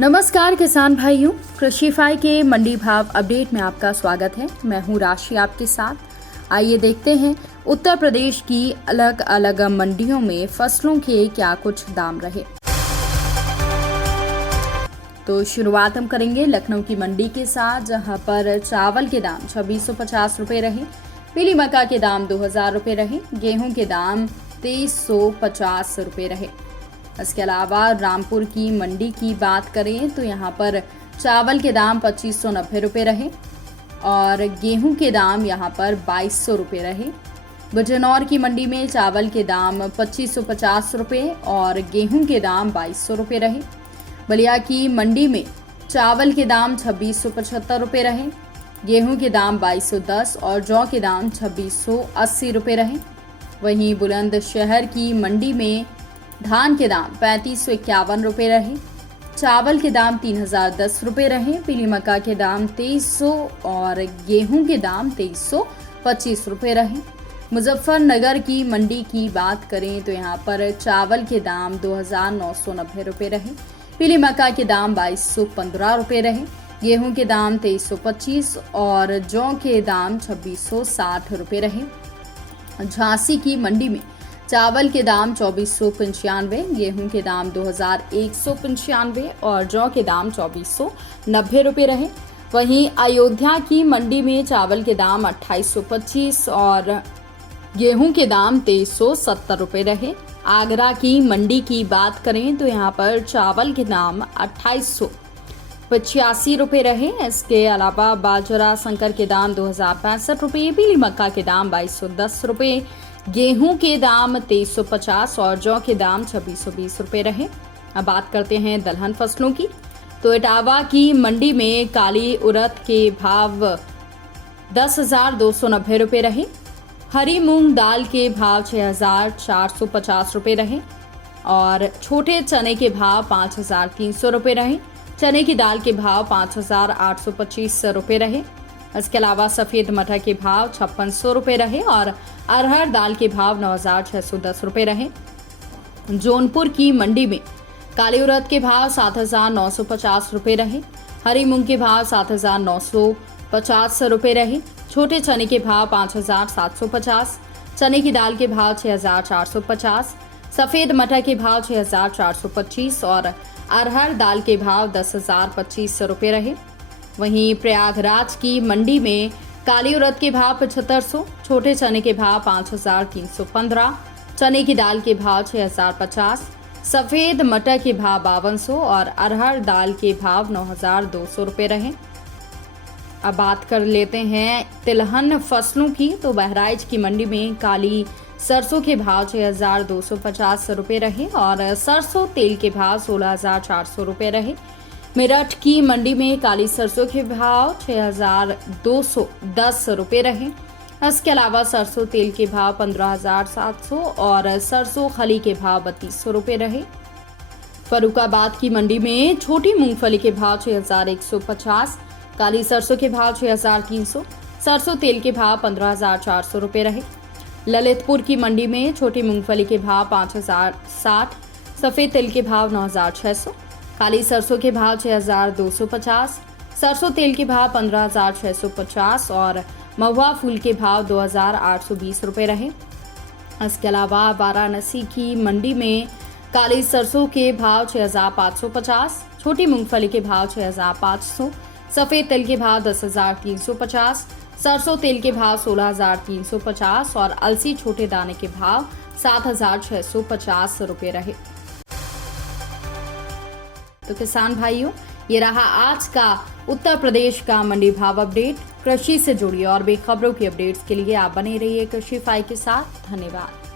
नमस्कार किसान भाइयों, कृषिफाई के मंडी भाव अपडेट में आपका स्वागत है। मैं हूं राशि आपके साथ। आइए देखते हैं उत्तर प्रदेश की अलग अलग मंडियों में फसलों के क्या कुछ दाम रहे। तो शुरुआत हम करेंगे लखनऊ की मंडी के साथ, जहां पर चावल के दाम 2650 रुपये रहे, पीली मक्का के दाम 2000 रुपये रहे, गेहूं के दाम 2350 रुपये रहे। इसके अलावा रामपुर की मंडी की बात करें तो यहाँ पर चावल के दाम 2590 रुपये रहे और गेहूं के दाम यहाँ पर 2200 रुपये रहे। बिजनौर की मंडी में चावल के दाम 2550 रुपये और गेहूं के दाम 2200 रुपये रहे। बलिया की मंडी में चावल के दाम 2675 रुपये रहे, गेहूं के दाम 2210 और जौ के दाम 2680 रुपये रहे। वहीं बुलंदशहर की मंडी में धान के दाम 3551 रुपये रहे, चावल के दाम 3010 रुपये रहे, पीली मक्का के दाम 2300 और गेहूं के दाम 2325 रुपये रहे। मुजफ्फरनगर की मंडी की बात करें तो यहाँ पर चावल के दाम 2990 रुपये रहे, पीली मक्का के दाम 2215 रुपये रहे, गेहूं के दाम 2325 और जौ के दाम 2660 रुपये रहे। झांसी की मंडी में चावल के दाम 2495, गेहूं के दाम 2195 और जौ के दाम 2490 रुपये रहे। वहीं अयोध्या की मंडी में चावल के दाम 2825 और गेहूं के दाम 2370 रुपये रहे। आगरा की मंडी की बात करें तो यहाँ पर चावल के दाम 2885 रुपये रहे। इसके अलावा बाजरा संकर के दाम 2065 रुपये, पीली मक्का के दाम 2210 रुपये, गेहूं के दाम 2350 और जौ के दाम 2620 रुपये रहे। अब बात करते हैं दलहन फसलों की। तो इटावा की मंडी में काली उड़द के भाव 10,290 रुपये रहे, हरी मूंग दाल के भाव 6,450 रुपये रहे और छोटे चने के भाव 5,300 रुपये रहे। चने की दाल के भाव 5,825 रुपये रहे। इसके अलावा सफ़ेद मटर के भाव 5600 रुपये रहे और अरहर दाल के भाव 9,610 रुपये रहे। जौनपुर की मंडी में काली उड़द के भाव 7,950 रुपये रहे, हरी मूंग के भाव 7,950 रुपये रहे, छोटे चने के भाव 5,750, चने की दाल के भाव 6,450, सफ़ेद मटर के भाव 6,425 और अरहर दाल के भाव 10,025 रुपये रहे। वहीं प्रयागराज की मंडी में काली उड़द के भाव 7500, छोटे चने के भाव 5,315, चने की दाल के भाव 6,050, सफ़ेद मटर के भाव 5200 और अरहर दाल के भाव 9,200 रुपये रहे। अब बात कर लेते हैं तिलहन फसलों की। तो बहराइच की मंडी में काली सरसों के भाव 6,250 रुपये रहे और सरसों तेल के भाव 16,400 रुपये रहे। मेरठ की मंडी में काली सरसों के भाव 6,210 रुपये रहे। इसके अलावा सरसों तेल के भाव 15,700 और सरसों खली के भाव 3200 रुपये रहे। फर्रुखाबाद की मंडी में छोटी मूंगफली के भाव 6,150, काली सरसों के भाव 6,300, सरसों तेल के भाव 15,400 रुपये रहे। ललितपुर की मंडी में छोटी मूंगफली के भाव 5,060, सफ़ेद तिल के भाव 9,600, काली सरसों के भाव 6,250, सरसों तेल के भाव 15,650 और महुआ फूल के भाव 2,820 रुपये रहे। इसके अलावा वाराणसी की मंडी में काली सरसों के भाव 6,550, छोटी मूंगफली के भाव 6,500, सफ़ेद तिल के भाव 10,350, सरसों तेल के भाव 16,350 और अलसी छोटे दाने के भाव 7,650 रुपये रहे। तो किसान भाइयों, ये रहा आज का उत्तर प्रदेश का मंडी भाव अपडेट। कृषि से जुड़ी और भी खबरों की अपडेट्स के लिए आप बने रहिए कृषिफाई के साथ। धन्यवाद।